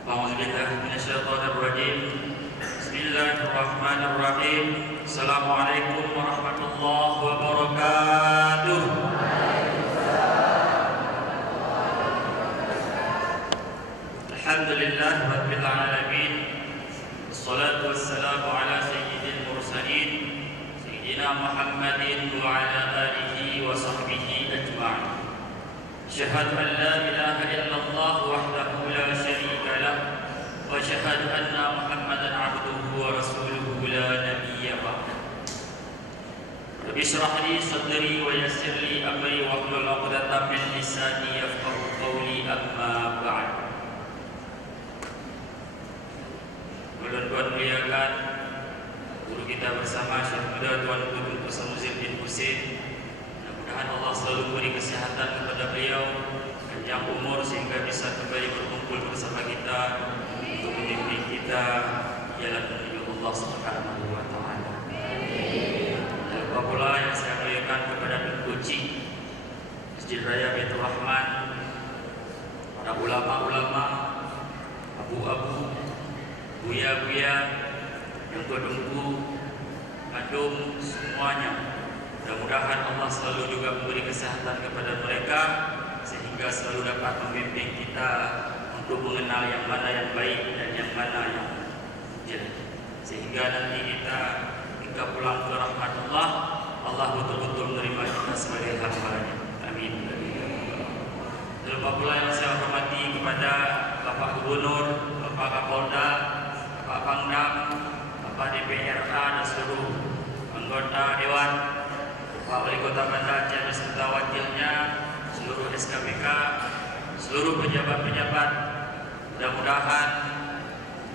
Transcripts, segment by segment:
Bismillahirrahmanirrahim. Assalamualaikum warahmatullahi wabarakatuh. Alhamdulillah rabbil alamin. Wassalatu wassalamu ala sayyidil mursalin sayyidina Muhammadin wa ala alihi wa sahbihi ajma'in. Asyhadu an la ilaha illallah wahdahu la syarika lah wa asyhadu anna Muhammadan abduhu wa rasuluhu la nabiyya ba'dah. Rabbi shrah li sadri wa yassir li amri wa hlul 'uqdatam min lisani yafqahu qawli, amma ba'd. Tuan-tuan muliakan, guru kita bersama Syekh Muda Tuan Guru Samuzil bin Husin, mudah-mudahan Allah selalu memberi kesehatan kepada beliau, panjang umur sehingga bisa kembali berkumpul bersama kita untuk memimpin kita jalan menuju Allah Subhanahu wa taala. Dan pula yang saya muliakan kepada Penguci Masjid Raya Baitur Rahman, para ulama-ulama, abu-abu, buya-buya, dengku-dengku, madum, semuanya. Mudah-mudahan Allah selalu juga memberi kesehatan kepada mereka sehingga selalu dapat membimbing kita untuk mengenal yang mana yang baik dan yang mana yang jelek, sehingga nanti kita ketika pulang ke rahmat Allah, Allah betul-betul menerima kita sebagai hamba-Nya. Amin. Terlebih pula yang saya hormati kepada Bapak Gubernur, Bapak Kapolda, Bapak Pangdam, Bapak DPRA dan seluruh anggota Dewan, Pak Wali Kota Banda Aceh beserta wakilnya, seluruh SKPK, seluruh pejabat-pejabat, mudah-mudahan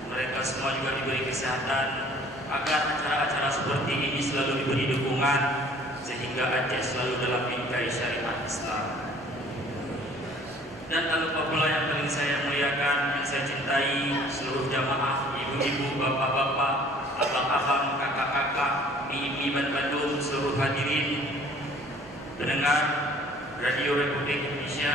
mereka semua juga diberi kesehatan agar acara-acara seperti ini selalu diberi dukungan sehingga Aceh selalu dalam bingkai syariat Islam. Dan tak lupa pula yang paling saya muliakan, yang saya cintai, seluruh jamaah, ibu-ibu, bapak-bapak, abang-abang, kakak-kakak, mi Bandung, seluruh hadirin, pendengar Radio Republik Indonesia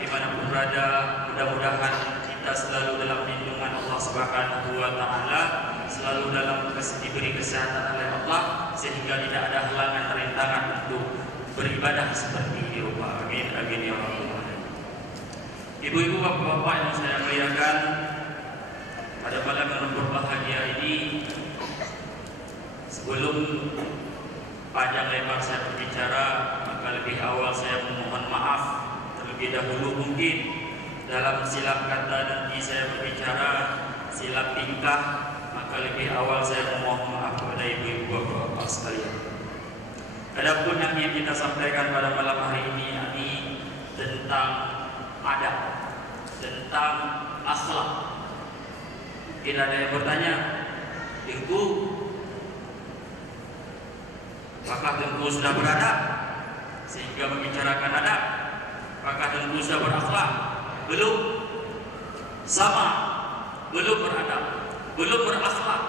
dimanapun berada, mudah-mudahan kita selalu dalam lindungan Allah Subhanahu wa taala, selalu dalam diberi kesehatan oleh Allah sehingga tidak ada halangan rintangan untuk beribadah seperti ini. Amin amin ya rabbal alamin. Ibu-ibu, bapak-bapak yang saya muliakan, pada malam yang berbahagia ini, sebelum panjang lebar saya berbicara, maka lebih awal saya memohon maaf terlebih dahulu. Mungkin dalam silap kata nanti saya berbicara silap tingkah, maka lebih awal saya memohon maaf kepada ibu-ibu, bapak-bapak sekalian. Adapun yang ingin kita sampaikan pada malam hari ini tentang adab, tentang akhlak. Mungkin ada yang bertanya, Ibu, apakah Tengku sudah beradab sehingga membicarakan adab? Apakah Tengku sudah berakhlak? Belum. Sama, belum beradab, belum berakhlak.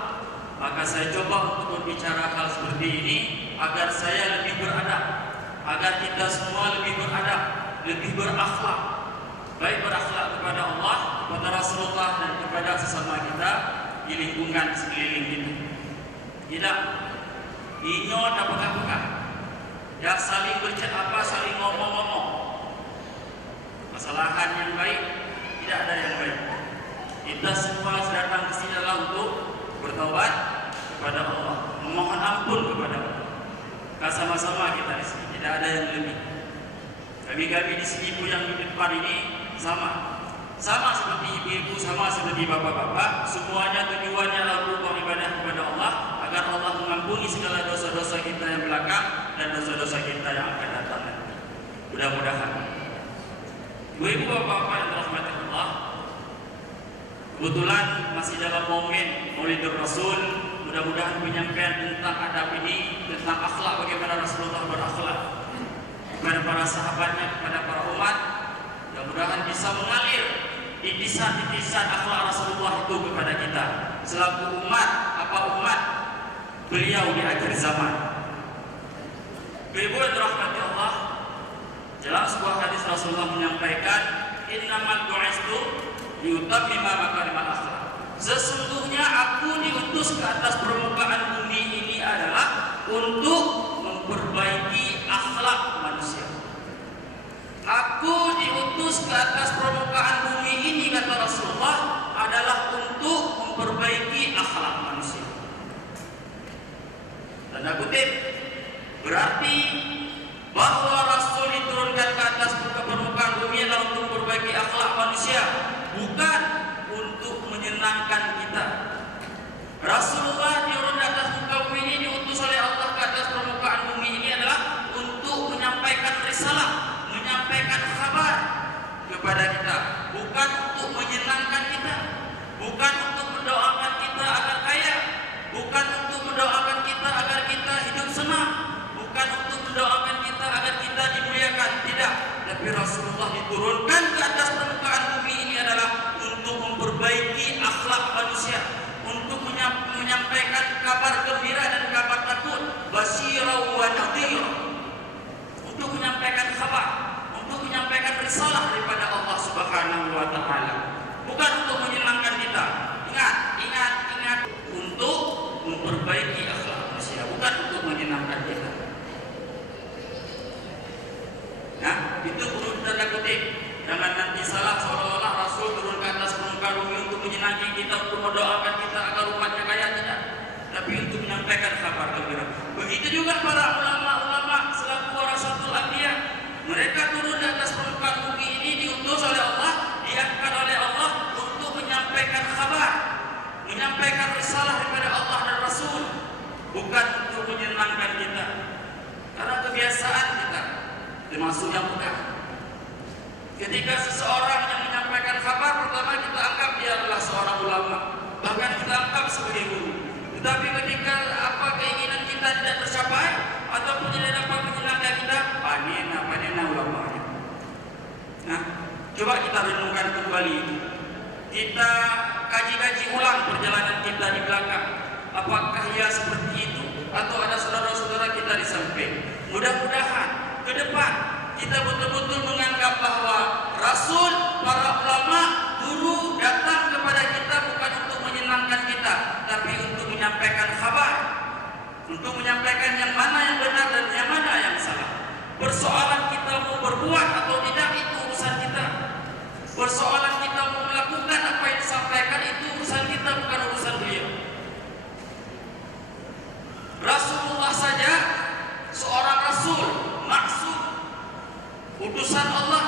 Maka saya coba untuk berbicara hal seperti ini agar saya lebih beradab, agar kita semua lebih beradab, lebih berakhlak, baik berakhlak kepada Allah, kepada Rasulullah, dan kepada sesama kita di lingkungan sekeliling kita. Tidak inyo dan pegang-pegang, ya saling bercakap, saling ngomong-ngomong. Kesalahan yang baik, tidak ada yang baik. Kita semua datang ke sini adalah untuk bertobat kepada Allah, memohon ampun kepada Allah. Kita sama-sama kita di sini, tidak ada yang lebih. Kami di sini pun yang di depan ini sama seperti ibu-ibu, sama seperti bapak-bapak. Semuanya tujuannya adalah untuk beribadah kepada Allah agar Allah mengampuni segala dosa-dosa kita yang belakang dan dosa-dosa kita yang akan datang nanti. Mudah-mudahan ibu-ibu, bapak-bapak yang dirahmati Allah, kebetulan masih dalam momen Maulidur Rasul. Mudah-mudahan penyampaian tentang adab ini, tentang akhlak, bagaimana Rasulullah berakhlak kepada para sahabatnya, kepada para umat, mudah-mudahan bisa mengalir titisan-titisan akhlak Rasulullah itu kepada kita selaku umat, umat beliau di akhir zaman. Ibu yang dirahmati Allah, dalam sebuah hadis Rasulullah menyampaikan, innamal bu'istu liyutammima makarimal akhlak. Sesungguhnya aku diutus ke atas permukaan bumi ini adalah untuk memperbaiki akhlak manusia. Aku diutus ke atas permukaan bumi ini, kata Rasulullah, adalah untuk memperbaiki akhlak manusia. Tanda kutip, berarti bahwa Rasul diturunkan ke atas permukaan bumi adalah untuk memperbaiki akhlak manusia, bukan untuk menyenangkan kita. Rasulullah diurun di atas muka bumi ini, diutus oleh Allah ke atas permukaan bumi ini adalah untuk menyampaikan risalah, menyampaikan kabar kepada kita, bukan untuk menyenangkan kita, bukan untuk mendoakan kita agar kaya, bukan untuk mendoakan kita agar kita hidup senang, bukan untuk mendoakan kita agar kita dimuliakan, tidak. Tapi Rasulullah diturunkan ke atas permukaan bumi ini adalah untuk memperbaiki akhlak manusia, untuk menyampaikan kabar gembira dan kabar takut, basyira wa nadhira, untuk menyampaikan kabar, untuk menyampaikan risalah daripada Allah Subhanahu wa taala, bukan untuk menyenangkan kita. Ingat, untuk memperbaiki akhlak manusia, bukan untuk menyenangkan kita. Nah, itu perlu tanda kutip. Jangan nanti salah seolah-olah Rasul turun ke atas permukaan bumi untuk menyenangi kita, untuk mendoakan kita agar umatnya kaya, tidak. Tapi untuk menyampaikan kabar gembira. Begitu juga para ulama-ulama selaku warasatul anbiya. Mereka turun di atas permukaan bumi ini diutus oleh Allah, diangkat oleh Allah untuk menyampaikan kabar, menyampaikan risalah daripada Allah dan Rasul, bukan untuk menyenangkan kita. Karena kebiasaan kita, termasuk yang mudah, ketika seseorang yang menyampaikan kabar, pertama kita anggap dia adalah seorang ulama, bahkan kita anggap sebagai guru. Tetapi ketika keinginan kita tidak tercapai ataupun tidak dapat menyenangkan kita, panena ulamanya. Nah, coba kita renungkan kembali, kita kaji ulang perjalanan kita di belakang. Apakah ya seperti itu atau ada saudara-saudara kita di samping? Mudah-mudahan ke depan kita betul-betul menganggap bahwa Rasul, para ulama, guru datang kepada kita bukan untuk menyenangkan kita, tapi untuk menyampaikan kabar, untuk menyampaikan yang mana yang benar dan yang mana yang salah. Persoalan kita mau berbuat atau tidak, itu urusan kita. Persoalan kita mau melakukan apa yang disampaikan, itu urusan kita, bukan urusan beliau. Rasulullah saja seorang Rasul maksum, utusan Allah,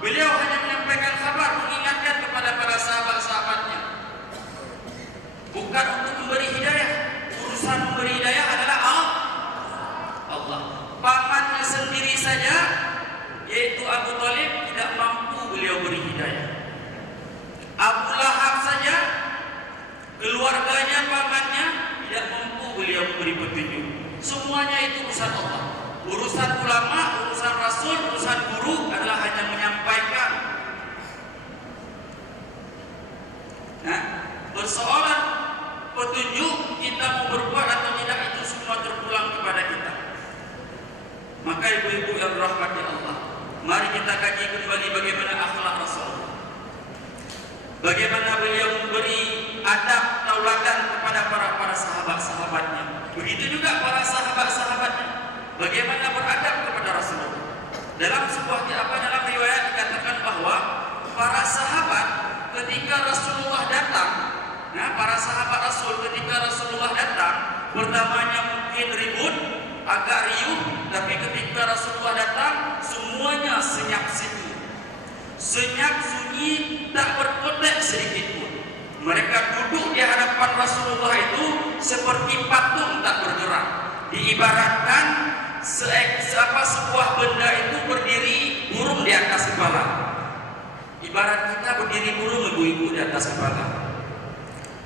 beliau hanya menyampaikan kabar, mengingatkan kepada para sahabat-sahabatnya, bukan untuk memberi hidayah. Urusan memberi hidayah adalah Allah. Pamannya sendiri saja, yaitu Abu Thalib, tidak mampu beliau beri hidayah. Abu Lahab saja, keluarganya, pamannya, tidak mampu beliau memberi petunjuk. Semuanya itu urusan Allah. Urusan ulama, urusan Rasul, urusan guru adalah hanya menyampaikan. Nah, persoalan petunjuk kita mau berbuat atau tidak, itu semua terpulang kepada kita. Maka ibu-ibu yang dirahmati Allah, mari kita kaji kembali bagaimana akhlak Rasulullah, bagaimana beliau memberi adab tauladan kepada para sahabat-sahabatnya. Begitu juga para sahabat-sahabatnya, bagaimana beradab kepada Rasulullah. Dalam riwayat dikatakan bahwa para sahabat ketika Rasulullah datang, para sahabat Rasul ketika Rasulullah datang, pertamanya mungkin ribut, agak riuh, tapi ketika Rasulullah datang, semuanya senyap sunyi, tak berkotek sedikit pun. Mereka duduk di hadapan Rasulullah itu seperti patung tak bergerak. Diibaratkan sebuah benda itu berdiri burung di atas kepala. Ibarat kita berdiri burung, ibu-ibu, di atas kepala.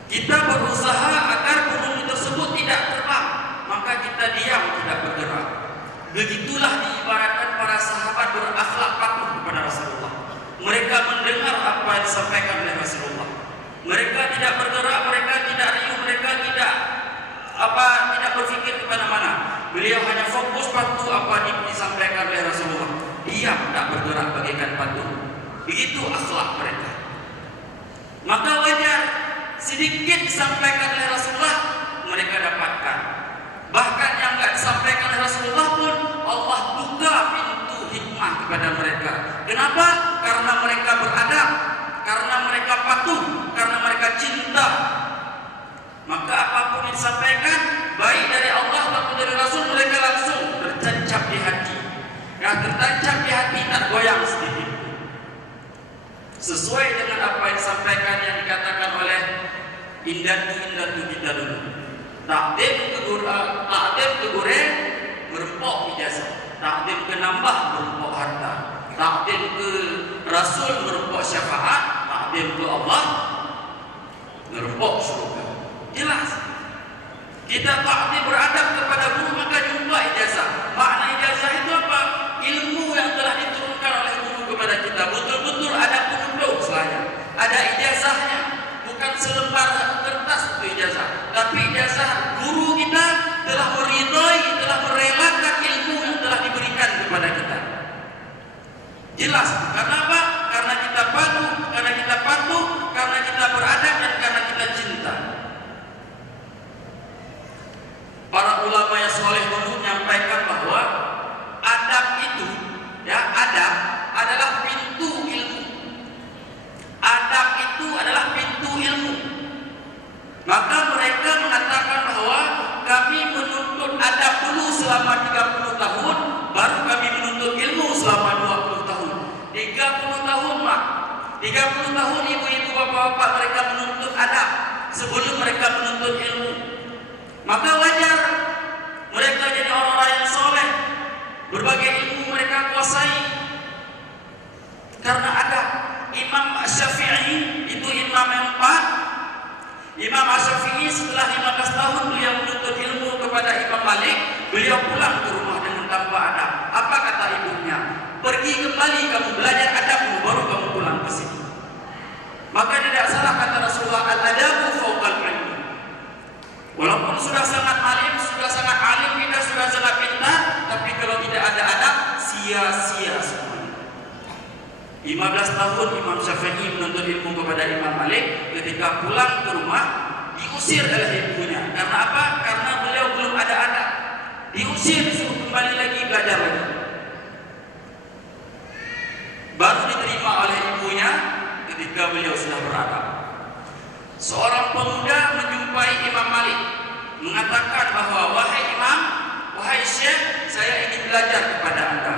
Kita berusaha agar burung tersebut tidak terbang, maka kita diam, tidak bergerak. Begitulah diibaratkan para sahabat berakhlak patuh kepada Rasulullah. Mereka mendengar apa yang disampaikan oleh Rasulullah. Mereka tidak bergerak, mereka tidak riuh, mereka tidak berpikir kemana-mana. Beliau hanya fokus patuh apa yang disampaikan oleh Rasulullah. Diam, tak bergerak bagaikan patung. Begitu akhlak mereka. sedikit disampaikan oleh Rasulullah mereka dapatkan. Bahkan yang nggak disampaikan oleh Rasulullah pun Allah buka pintu hikmah kepada mereka. Kenapa? Karena mereka beradab, karena mereka patuh, karena mereka cinta. Maka apapun yang disampaikan baik dari Allah maupun dari Rasul, mereka langsung tertancap di hati. Yang tertancap di hati tak goyang sedikit. Sesuai dengan apa yang disampaikan yang dikatakan oleh indatu-indatu kita dulu. Takdim ke goreng merempok ijazah, takdim ke nambah merempok harta, takdim ke Rasul merempok syafaat, takdim ke Allah merempok surga. Jelas. Kita takdim beradab kepada guru maka jumpa ijazah. Makna ijazah itu apa? Ilmu yang telah diturunkan oleh guru kepada kita. Betul-betul ada penutup selaya, ada ijazahnya. Bukan selembar kertas itu ijazah, tapi ijazah guru kita telah meridhai, telah merelakan ilmu yang telah diberikan kepada kita. Jelas. Karena apa? Karena kita patuh, karena kita beradab dan karena kita cinta. Para ulama yang soleh dulu menyampaikan bahwa adab itu, adab adalah pintu ilmu. Adab itu adalah pintu ilmu. Maka mereka mengatakan bahwa kami menuntut adab dulu selama 30 tahun, baru kami menuntut ilmu selama 20 tahun. 30 tahun, Mak. 30 tahun ibu-ibu, bapak-bapak mereka menuntut adab sebelum mereka menuntut ilmu. Maka wajar mereka jadi orang-orang yang soleh, berbagai ilmu mereka kuasai karena adab. Imam Syafi'i itu imam yang 4. Imam Syafi'i setelah 15 tahun beliau menuntut ilmu kepada Imam Malik, beliau pulang ke rumah dengan tanpa adab. Apa kata ibunya? Pergi kembali kamu belajar adabmu baru kamu pulang ke sini. Maka tidak salah kata Rasulullah, al-adabu fawqal ilmi. Walaupun sudah sangat alim, kita sudah sangat pintar, tapi kalau tidak ada adab, sia-sia semuanya. 15 tahun Imam Syafi'i menuntut ilmu kepada Imam Malik. Ketika pulang ke rumah diusir oleh ibunya. Karena apa? Karena beliau belum ada adab. Diusir, disuruh kembali lagi belajar lagi. Baru diterima oleh ibunya ketika beliau sudah beradab. Seorang pemuda menjumpai Imam Malik, mengatakan bahwa wahai Imam, wahai Syekh, saya ingin belajar kepada Anda.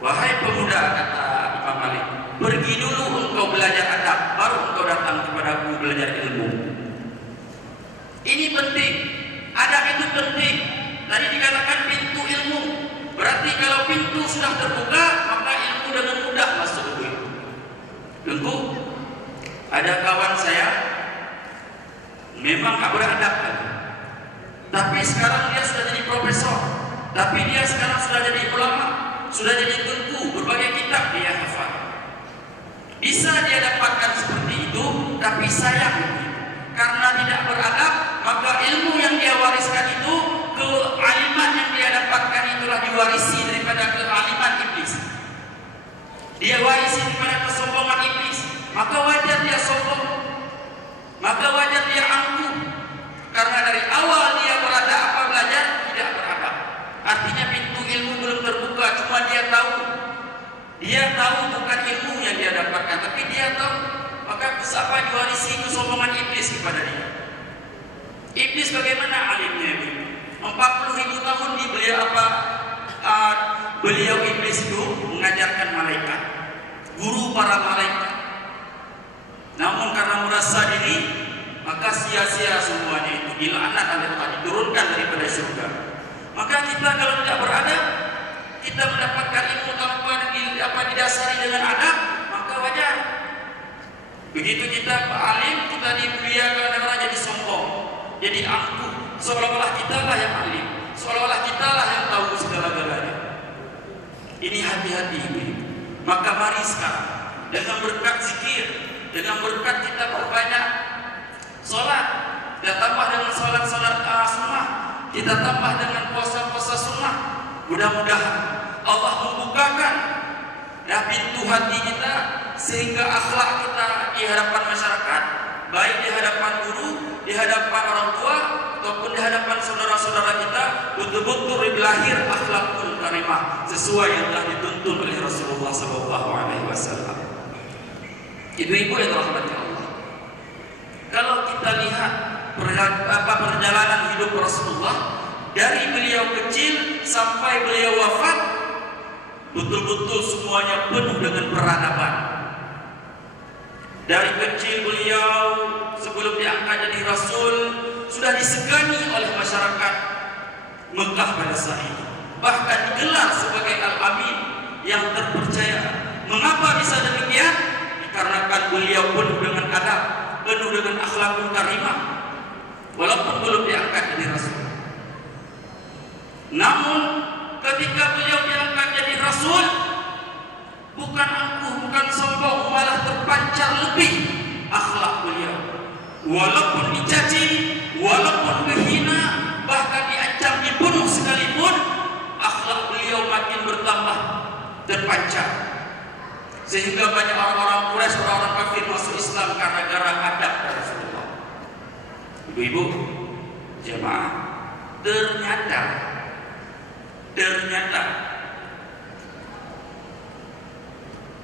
Wahai pemuda, kata Imam Malik, pergi dulu engkau belajar adab, baru engkau datang kepadaku belajar ilmu. Ini penting. Adab itu penting. Tadi dikatakan pintu ilmu. Berarti kalau pintu sudah terbuka, maka ilmu dengan mudah masuk ke itu. Tentu ada kawan saya memang gak beradab kan, tapi sekarang dia sudah jadi profesor, tapi dia sekarang sudah jadi ulama, sudah jadi tengku, berbagai kitab dia hafal. Bisa dia dapatkan seperti itu, tapi sayang karena tidak beradab, maka ilmu yang dia wariskan itu, kealiman yang dia dapatkan itulah diwarisi daripada kealiman iblis. Dia warisi daripada kesombongan iblis. Maka wajar dia sombong, maka wajar dia angkuh, karena dari awal dia beradab apa belajar tidak beradab. Artinya pintu ilmu belum terbuka, cuma dia tahu bukan ilmu yang dia dapatkan, tapi dia tahu, maka apa diwarisi kesombongan iblis kepada dia. Iblis bagaimana alimnya itu? 40.000 tahun di beliau iblis itu mengajarkan malaikat, guru para malaikat. Namun karena merasa diri, maka sia-sia semuanya itu, dilaknat oleh Tuhan, diturunkan daripada surga. Maka kita kalau tidak beradab, kita mendapatkan ilmu tanpa didasari dengan adab, maka wajar. Begitu kita alim, kita dimuliakan orang jadi sombong, jadi angkuh, seolah-olah kita lah yang alim, seolah-olah kita lah yang tahu segala-galanya. Ini hati-hati ini. Maka mari sekarang dengan berkat zikir, dengan berkat kita berbanyak sholat, kita tambah dengan sholat sunnah, kita tambah dengan puasa sunnah. Mudah-mudahan Allah membukakan pintu hati kita sehingga akhlak kita di hadapan masyarakat, baik di hadapan guru betul-betul lahir akhlakul karimah sesuai yang telah dituntun oleh Rasulullah SAW. Ibu-ibu yang dirahmati Allah, kalau kita lihat perjalanan hidup Rasulullah dari beliau kecil sampai beliau wafat, betul-betul semuanya penuh dengan peradaban. Dari kecil beliau sebelum diangkat jadi Rasul sudah disegani oleh masyarakat Mekah pada saat itu, bahkan digelar sebagai Al-Amin, yang terpercaya. Mengapa bisa demikian? Dikarenakan beliau penuh dengan adab, penuh dengan akhlakul karimah, walaupun belum diangkat jadi Rasul. Namun ketika beliau diangkat jadi Rasul, bukan angkuh, bukan sombong, malah terpancar lebih akhlak beliau. Walaupun dicaci, walaupun dihina, bahkan diancam dibunuh sekalipun, akhlak beliau makin bertambah terpancar. Sehingga banyak orang-orang Quraisy, orang-orang kafir masuk Islam karena gara adab dari Rasulullah. Ibu-ibu, jemaah, ternyata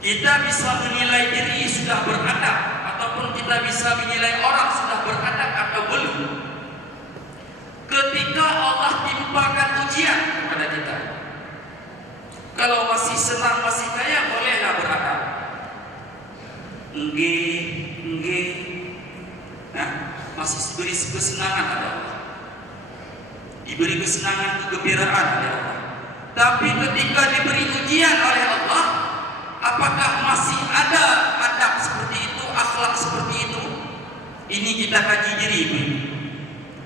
kita bisa menilai diri sudah beradab, ataupun kita bisa menilai orang sudah beradab atau belum ketika Allah timpakan ujian kepada kita. Kalau masih senang, masih kaya, bolehlah beradab. Nggih. Nah, masih diberi kesenangan oleh Allah, diberi kesenangan, kegembiraan oleh Allah. Tapi ketika diberi ujian oleh Allah, apakah masih ada adab seperti itu, akhlak seperti itu? Ini kita kaji diri, ibu.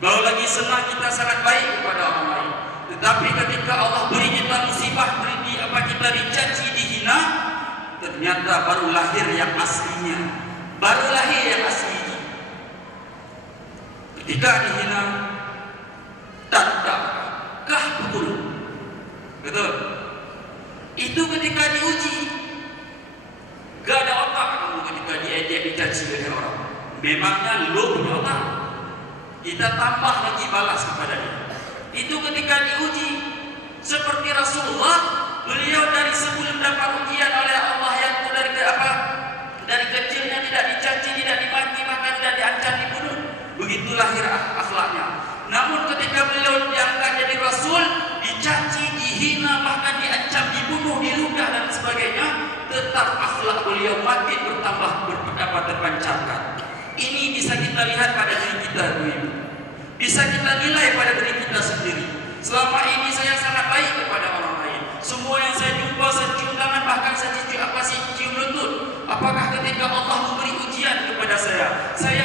Kalau lagi senang kita sangat baik kepada orang lain, tetapi ketika Allah beri kita musibah, beri kita dicaci, dihina, ternyata baru lahir yang aslinya, baru lahir yang aslinya. Ketika dihina, tatkah betul? Betul. Itu ketika diuji. Gak ada otak kamu ketika diejek, dicaci oleh orang. Memangnya lo punya otak? Kita tambah lagi balas kepada dia. Itu ketika diuji. Seperti Rasulullah, beliau dari sebelum dapat ujian oleh Allah, yang dari kecilnya tidak dicaci, tidak dimaki, bahkan tidak diancam dibunuh. Begitu lahir akhlaknya. Namun ketika beliau diangkat jadi Rasul, dicaci, dihina, bahkan diancam dibunuh, diludah dan sebagainya, tetap akhlak beliau makin bertambah, dapat terpancarkan. Ini bisa kita lihat pada diri kita, ibu. Bisa kita nilai pada diri kita sendiri. Selama ini saya sangat baik kepada orang lain. Semua yang saya jumpa, saya cium tangan, bahkan saya cium lutut. Apakah ketika Allah memberi ujian kepada saya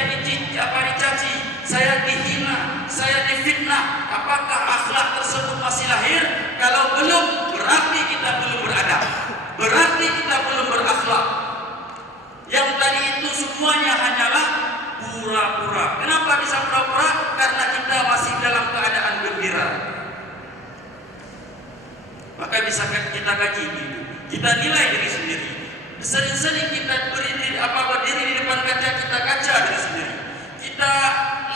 dicaci, saya dihina, saya difitnah, apakah akhlak tersebut masih lahir? Kalau belum, berarti kita belum beradab, berarti kita belum berakhlak. Yang tadi itu semuanya hanyalah pura-pura. Kenapa bisa pura-pura? Karena kita masih dalam keadaan gembira. Maka bisa kita kaji, kita nilai diri sendiri. Sering-sering kita berdiri di depan kaca, kita kaca diri sendiri. Kita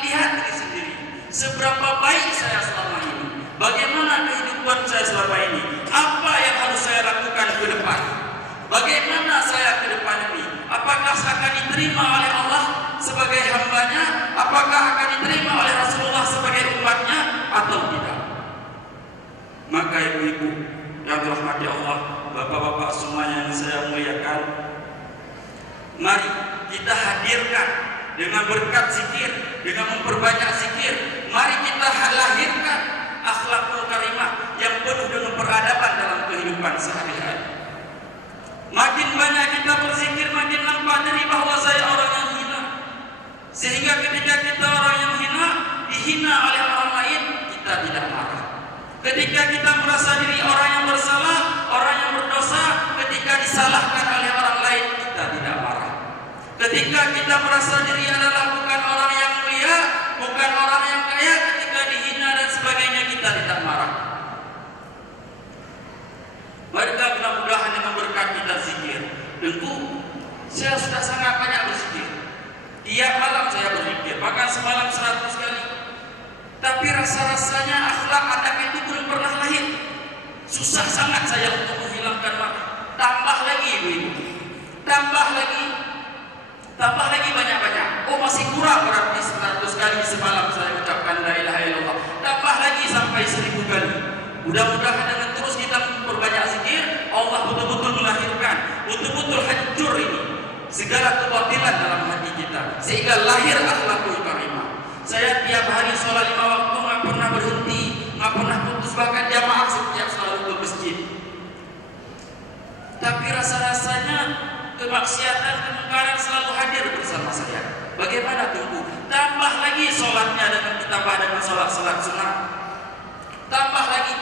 lihat diri sendiri. Seberapa baik saya selama ini? Bagaimana kehidupan saya selama ini? Apa yang harus saya lakukan ke depan? Bagaimana saya ke depan ini? Apakah akan diterima oleh Allah sebagai hambanya? Apakah akan diterima oleh Rasulullah sebagai umatnya atau tidak? Maka ibu-ibu yang dirahmati Allah, bapak-bapak semuanya yang saya muliakan, mari kita hadirkan dengan berkat zikir, dengan memperbanyak zikir. Mari kita lahirkan akhlakul karimah yang penuh dengan peradaban dalam kehidupan sehari-hari. Makin banyak kita berzikir, makin nampak diri bahwa saya orang yang hina. Sehingga ketika kita orang yang dihina oleh orang lain, kita tidak marah. Ketika kita merasa diri orang yang bersalah, orang yang berdosa, ketika disalahkan oleh orang lain, kita tidak marah. Ketika kita merasa diri adalah bukan orang yang mulia, bukan orang yang kaya, ketika dihina dan sebagainya, kita tidak marah. Maka mudah-mudahan dengan berkat kita zikir. Dengku, saya sudah sangat banyak berzikir. Tiap malam saya berzikir, bahkan semalam 100 kali. Tapi tapi rasa-rasanya akhlak adab itu belum pernah lahir. Susah sangat saya untuk menghilangkan marah. Tambah lagi ibu-ibu, tambah lagi banyak-banyak. Oh, masih kurang berarti 100 kali semalam saya ucapkan la ilaha illallah. Tambah lagi sampai 1000 kali. Mudah-mudahan dengan terus kita memperbanyak zikir, Allah betul-betul melahirkan, betul-betul hancur ini segala kebatilan dalam hati kita, sehingga lahir akhlakul karimah. Saya tiap hari sholat 5 waktu, nggak pernah berhenti, nggak pernah putus, bahkan jamaah setiap selalu ke masjid. Tapi rasa-rasanya kemaksiatan, kemungkaran selalu hadir bersama saya. Bagaimana tunggu? Tambah lagi sholatnya dengan ditambah dengan sholat-sholat sunnah. Tambah lagi.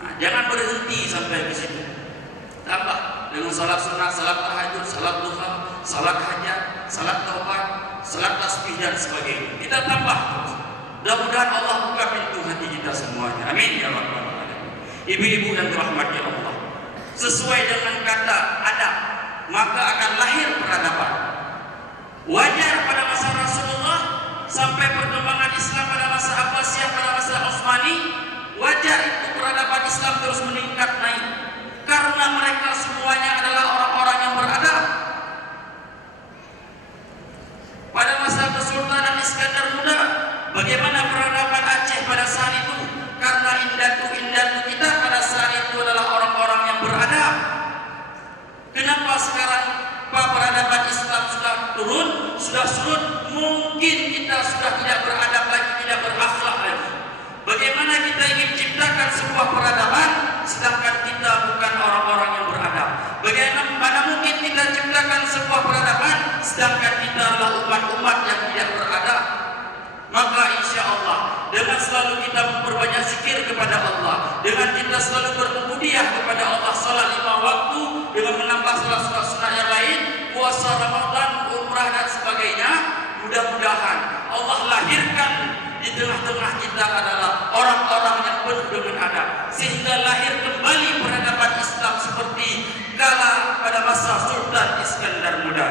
Nah, jangan berhenti sampai ke situ. Tambah dengan sholat sunnah, sholat tahajud, sholat duha, sholat hajat, sholat taubat, sholat tasbih dan sebagainya. Kita tambah terus. Mudah-mudahan Allah buka pintu hati kita semuanya. Amin ya rabbal alamin. Ibu-ibu yang dirahmati Allah, sesuai dengan kata adab, maka akan lahir peradaban. Wajar pada masa Rasulullah sampai perkembangan Islam pada masa Abbasiyah, pada masa Utsmani, wajar itu peradaban Islam terus meningkat naik, karena mereka semuanya adalah orang-orang yang beradab. Pada masa Kesultanan Iskandar Muda, bagaimana peradaban Aceh pada saat itu? Karena indatu-indatu kita pada saat itu adalah orang-orang yang beradab. Kenapa sekarang peradaban Islam sudah turun, sudah surut? Mungkin kita sudah tidak beradab lagi, tidak berakhlak lagi. Bagaimana kita ingin ciptakan sebuah peradaban, sedangkan kita bukan orang-orang yang beradab? Bagaimana mungkin kita ciptakan sebuah peradaban, sedangkan kita adalah umat-umat yang tidak beradab? Maka insya Allah, dengan selalu kita memperbanyak zikir kepada Allah, dengan kita selalu bermudiah kepada Allah, salat 5 waktu, dengan menambah salat-salat sunnah yang lain, puasa Ramadan, umrah dan sebagainya, mudah-mudahan Allah lahirkan di tengah-tengah kita adalah orang-orang yang penuh dengan adab, sehingga lahir kembali peradaban Islam seperti kala pada masa Sultan Iskandar Muda.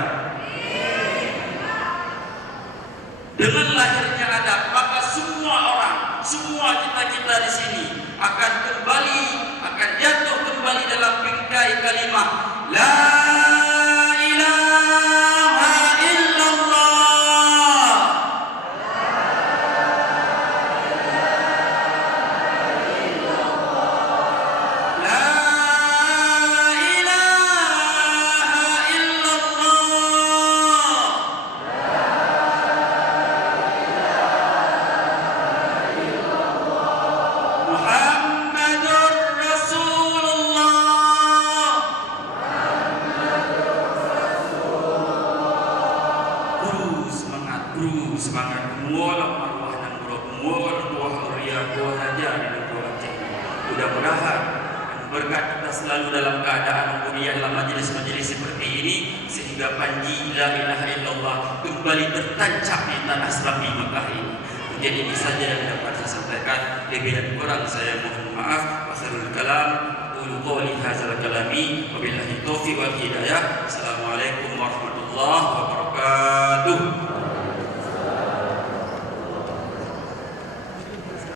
Dengan lahirnya adab, maka semua orang, semua kita-kita di sini akan kembali, akan jatuh kembali dalam bingkai kalimat La ilaha illallah. La ilaha illallah. Muhammadur Rasulullah. Semangat mengolah marwah dan mengolah buah ria buah raja di negara Aceh. Mudah-mudahan berkat kita selalu dalam keadaan mulia dalam majelis-majelis seperti ini, sehingga panji la ilaha illallah kembali tertancap di tanah Serabi Mekah ini. Jadi ini saja yang dapat saya sampaikan. Lebih dan kurang saya mohon maaf. Akhirul kalam, qulu qawli hadzal kalami, wabillahi taufiq wal hidayah. Assalamualaikum warahmatullahi wabarakatuh.